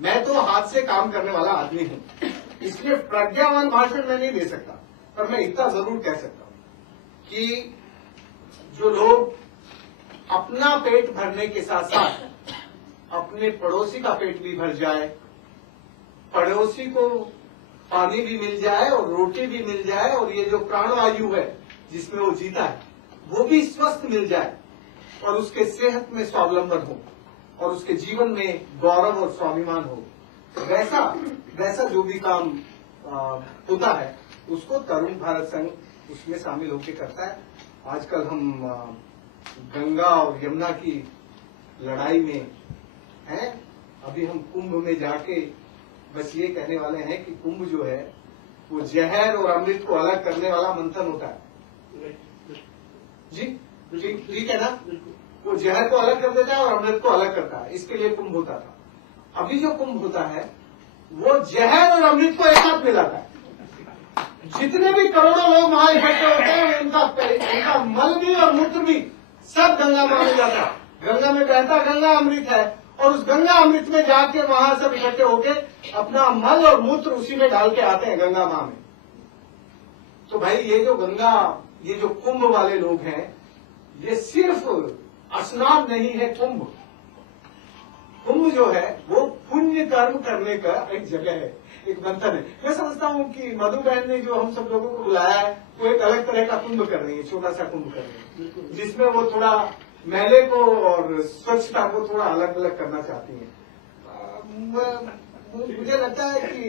मैं तो हाथ से काम करने वाला आदमी हूं, इसलिए प्रज्ञावान भाषण मैं नहीं दे सकता, पर मैं इतना जरूर कह सकता हूं कि जो लोग अपना पेट भरने के साथ साथ अपने पड़ोसी का पेट भी भर जाए, पड़ोसी को पानी भी मिल जाए और रोटी भी मिल जाए, और ये जो प्राणवायु है जिसमें वो जीता है वो भी स्वस्थ मिल जाए, और उसके सेहत में स्वावलंबन हो, और उसके जीवन में गौरव और स्वाभिमान हो, वैसा जो भी काम होता है उसको तरुण भारत संघ उसमें शामिल होकर करता है। आजकल हम गंगा और यमुना की लड़ाई में हैं, अभी हम कुंभ में जाके बस ये कहने वाले हैं कि कुंभ जो है वो जहर और अमृत को अलग करने वाला मंथन होता है। जी ठीक है ना, वो जहर को अलग कर देता है और अमृत को अलग करता है, इसके लिए कुंभ होता था। अभी जो कुंभ होता है वो जहर और अमृत को एक साथ मिलाता है। जितने भी करोड़ों लोग वहां इकट्ठे होते हैं उनका मल भी और मूत्र भी सब गंगा में मिल जाता है। गंगा में बहता गंगा अमृत है, और उस गंगा अमृत में जाके वहां सब इकट्ठे होके अपना मल और मूत्र उसी में डाल के आते हैं गंगा मां में। तो भाई ये जो कुंभ वाले लोग हैं, ये सिर्फ स्नान नहीं है। कुंभ जो है वो पुण्य कर्म करने का एक जगह है, एक बंधन है। मैं समझता हूँ कि मधु बहन ने जो हम सब लोगों को बुलाया है वो एक अलग तरह का कुंभ कर रही है, छोटा सा कुंभ कर रही है, जिसमें वो थोड़ा मैले को और स्वच्छता को थोड़ा अलग अलग करना चाहती है। मुझे लगता है कि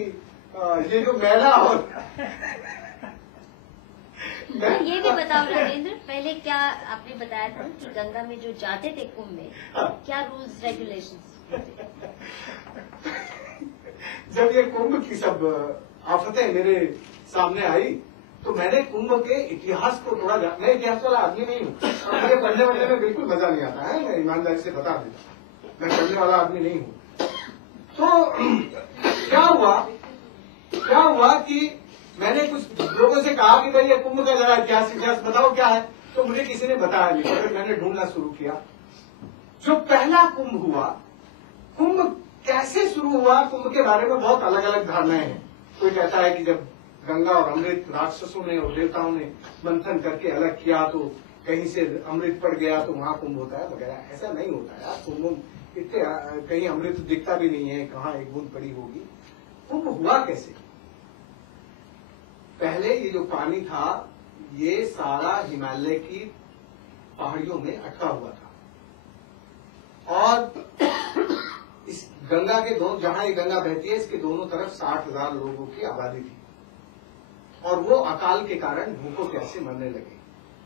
ये जो मैला और ये भी बताओ राजेंद्र, पहले क्या आपने बताया था कि गंगा में जो जाते थे कुंभ में, क्या रूल्स रेगुलेशंस? जब ये कुंभ की सब आफतें मेरे सामने आई तो मैंने कुंभ के इतिहास को थोड़ा मैं इतिहास वाला आदमी नहीं हूँ, और मुझे पढ़ने वढ़ने में बिल्कुल मजा नहीं आता है, मैं ईमानदारी से बता देता, मैं पढ़ने वाला आदमी नहीं हूँ। तो क्या हुआ कि मैंने कुछ लोगों से कहा कि भाई ये कुंभ का जरा इतिहास बताओ क्या है, तो मुझे किसी ने बताया नहीं, फिर मैंने ढूंढना शुरू किया। जो पहला कुंभ हुआ, कुंभ कैसे शुरू हुआ, कुंभ के बारे में बहुत अलग अलग धारणाएं हैं। कोई कहता है कि जब गंगा और अमृत राक्षसों ने और देवताओं ने मंथन करके अलग किया तो कहीं से अमृत पड़ गया तो वहां कुंभ होता है वगैरह। ऐसा नहीं होता है यार, कुंभ इतने कहीं अमृत दिखता भी नहीं है, कहाँ एक बूंद पड़ी होगी। कुंभ हुआ कैसे? पहले ये जो पानी था ये सारा हिमालय की पहाड़ियों में अटका हुआ था, और इस गंगा के जहां ये गंगा बहती है इसके दोनों तरफ 60,000 लोगों की आबादी थी, और वो अकाल के कारण भूखों प्यासे मरने लगे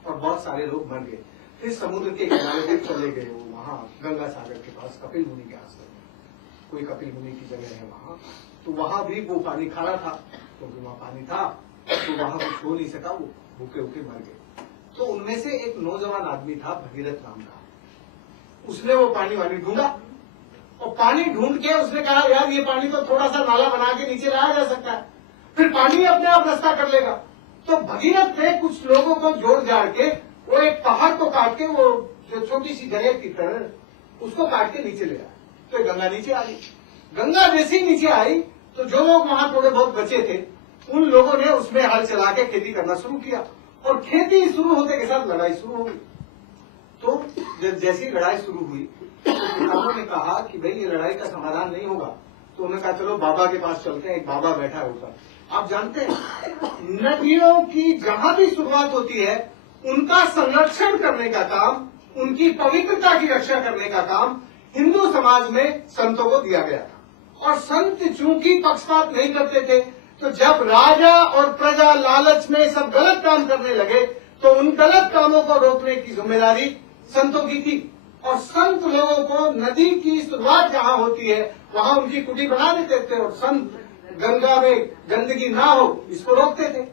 और बहुत सारे लोग मर गए। फिर समुद्र के किनारे तक चले गए, वो वहां गंगा सागर के पास कपिल मुनि के आसपास कोई कपिल मुनि की जगह है वहां, तो वहां भी वो पानी खारा था, क्योंकि वहां पानी था तो वहां कुछ हो नहीं सका, वो भूखे भूखे मर गए। तो उनमें से एक नौजवान आदमी था भगीरथ नाम का, उसने वो पानी वानी ढूंढा, और पानी ढूंढ के उसने कहा यार ये पानी तो थोड़ा सा नाला बना के नीचे लाया जा सकता है, फिर पानी अपने आप रास्ता कर लेगा। तो भगीरथ ने कुछ लोगों को जोड़ जाड़ के वो एक पहाड़ को काट के, वो जो छोटी सी दरिया की तरह उसको काट के नीचे ले आया, तो गंगा नीचे आ गई। गंगा जैसे ही नीचे आई तो जो लोग वहां थोड़े बहुत बचे थे उन लोगों ने उसमें हल चला के खेती करना शुरू किया, और खेती शुरू होने के साथ लड़ाई शुरू हो गई। तो जैसी लड़ाई शुरू हुई तो किसानों ने कहा कि भाई ये लड़ाई का समाधान नहीं होगा, तो उन्होंने कहा चलो बाबा के पास चलते हैं। एक बाबा बैठा है ऊपर। आप जानते हैं नदियों की जहां भी शुरुआत होती है उनका संरक्षण करने का काम, उनकी पवित्रता की रक्षा करने का काम हिंदू समाज में संतों को दिया गया था। और संत चूंकि पक्षपात नहीं करते थे, तो जब राजा और प्रजा लालच में सब गलत काम करने लगे तो उन गलत कामों को रोकने की जिम्मेदारी संतों की थी। और संत लोगों को नदी की शुरुआत जहां होती है वहां उनकी कुटी बना देते थे, और संत गंगा में गंदगी ना हो इसको रोकते थे।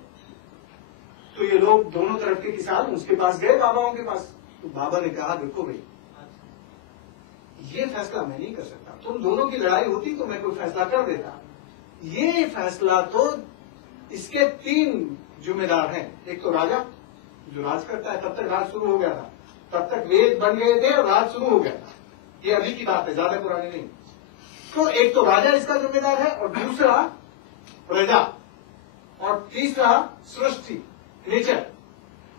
तो ये लोग दोनों तरफ के किसान उसके पास गए, बाबाओं के पास। तो बाबा ने कहा देखो भाई ये फैसला मैं नहीं कर सकता, तुम दोनों की लड़ाई होती तो मैं कोई फैसला कर देता, ये फैसला तो इसके 3 जिम्मेदार हैं। एक तो राजा जो राज करता है, तब तक राज शुरू हो गया था, तब तक वेद बन गए थे और राज शुरू हो गया था। ये अभी की बात है, ज्यादा पुरानी नहीं। तो एक तो राजा इसका जिम्मेदार है, और दूसरा प्रजा, और तीसरा सृष्टि, नेचर।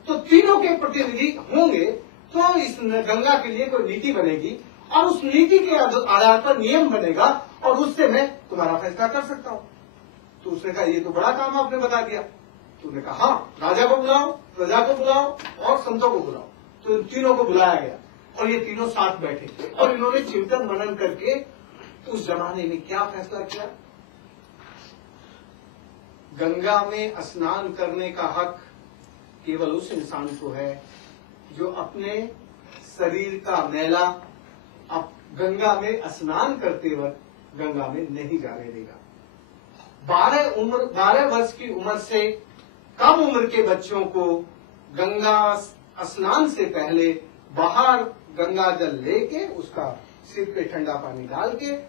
तो तीनों के प्रतिनिधि होंगे तो इस गंगा के लिए कोई नीति बनेगी, और उस नीति के आधार पर नियम बनेगा, और उससे मैं तुम्हारा फैसला कर सकता हूं। तो उसने कहा ये तो बड़ा काम आपने बता दिया। तो उसने कहा हाँ, राजा को बुलाओ, प्रजा को बुलाओ और संतों को बुलाओ। तो इन तीनों को बुलाया गया, और ये तीनों साथ बैठे, और इन्होंने चिंतन मनन करके उस जमाने में क्या फैसला किया। गंगा में स्नान करने का हक केवल उस इंसान को है जो अपने शरीर का मैला अब गंगा में स्नान करते वक्त गंगा में नहीं जाने देगा। 12 वर्ष की उम्र से कम उम्र के बच्चों को गंगा स्नान से पहले बाहर गंगा जल लेके उसका सिर पे ठंडा पानी डाल के